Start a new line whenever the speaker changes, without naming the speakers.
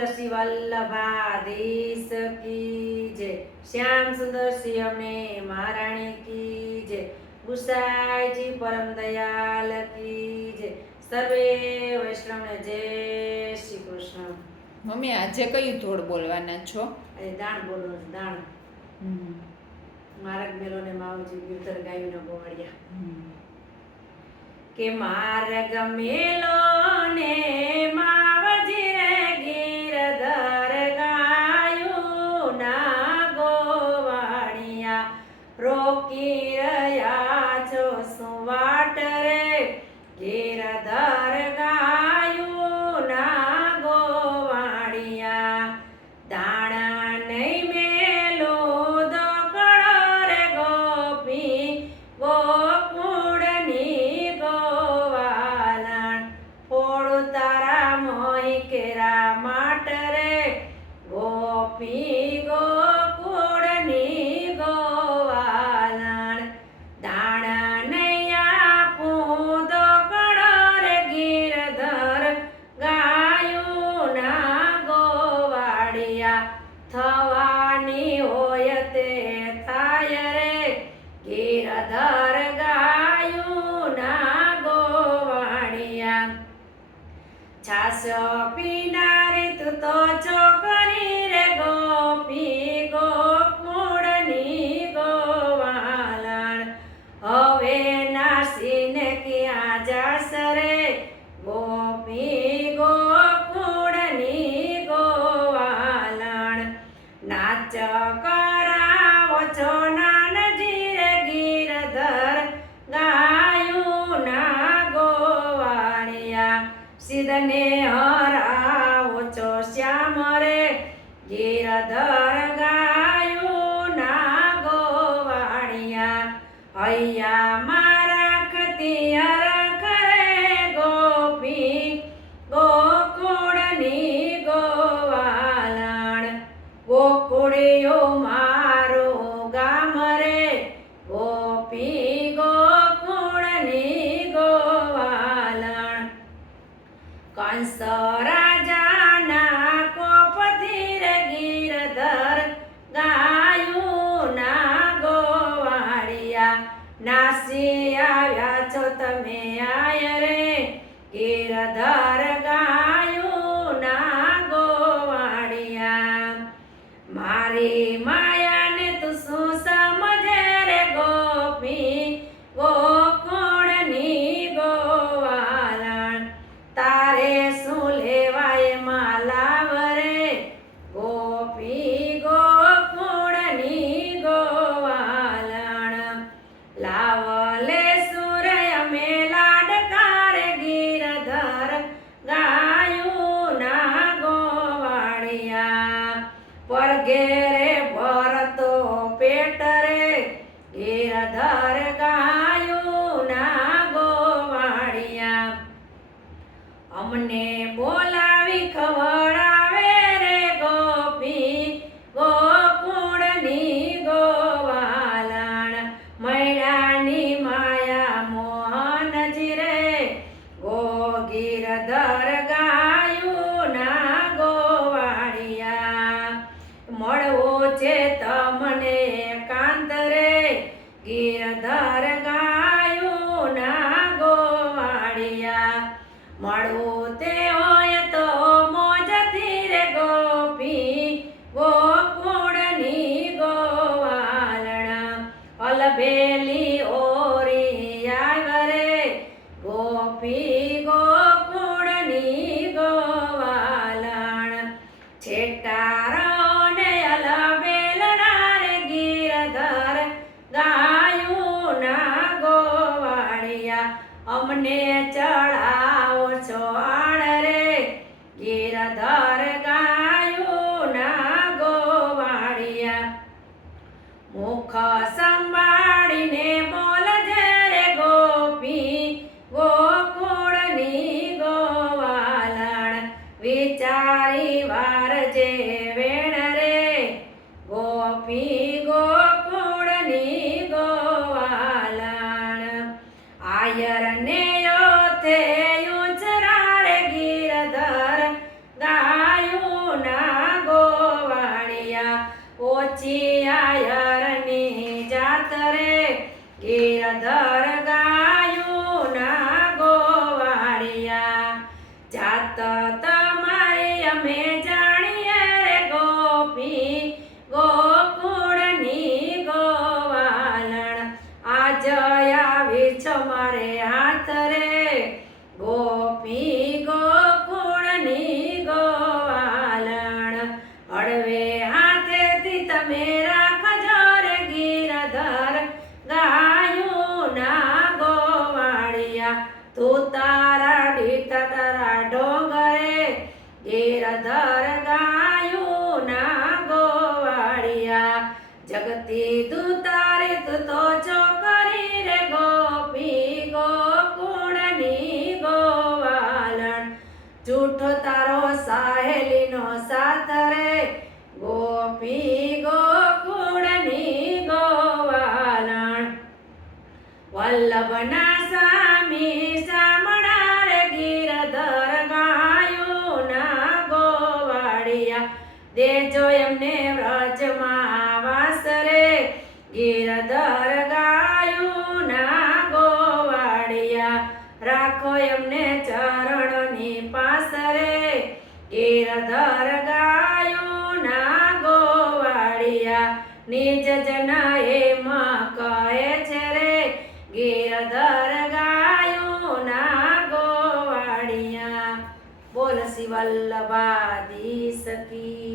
તુલસી વલ્લભા દેશ કી જય શ્યામ સુંદર શ્રી અમને મહારાણી કી જય ગુસાઈજી પરમ દયાલ કી જય સર્વે વૈષ્ણવને જય શ્રી કૃષ્ણ
મમ્મી આજે કયું ધોળ બોલવાના છો?
એ દાણ બોલો દાણ. મારક મેલોને માવજી ગીતર ગાયું ગોવાળિયા. કે મારગ મેલોને વસું વાટ રે. ઘેરા થવાની હોય તે થાય રે. ગીરધર ગાયું ના ગોવાણિયા છાસ પીનારી તું તો ચોક llama. ധാര અમને બોલાવી ખવડાવે રે ગોપી, ગોકુળની ગોવાલણ. મૈડાની માયા મોહનજી રે ગો ગીરધર ગાયું ના ગોવાળિયા. મળવો છે તમને કાંત રે ગીર છેટા નાયરને યોથે ઉચરારે ગીરધર ગાયું ના ગોવાણિયા ઓછી આયરની જાતરે ગીરધર ગાયું ના ગોવાણિયા જાત હાથેથી તમે રાખજો રે ગીરધર. ગાયું ના ગોવાળિયા, તું તારા ડીટા તારા ડોંગરે. ગીરધર ગાયું ના ગોવાળિયા, જગતી તું તારે તું તો ચોકરી રે ગોપી ગોકુળની ગોવાલણ. જૂઠો તારો સાહેલીનો સાથ ગોપી ગોકુળની ગોવાલણ વલ્લભના સ્વામી સામણાર ગીરધર ગાયું ના ગોવાળિયા. દેજો એમને વ્રજમાં વાસ રે. ગીરધર ગાયું ના ગોવાળિયા. રાખો એમને ચરણની પાસ રે. ગીરધર ગાયું નિજ જનમાં કહે છે રે ગીરધર ગાયું ના ગોવાડિયા બોલ શિવલ્લભાદી સકી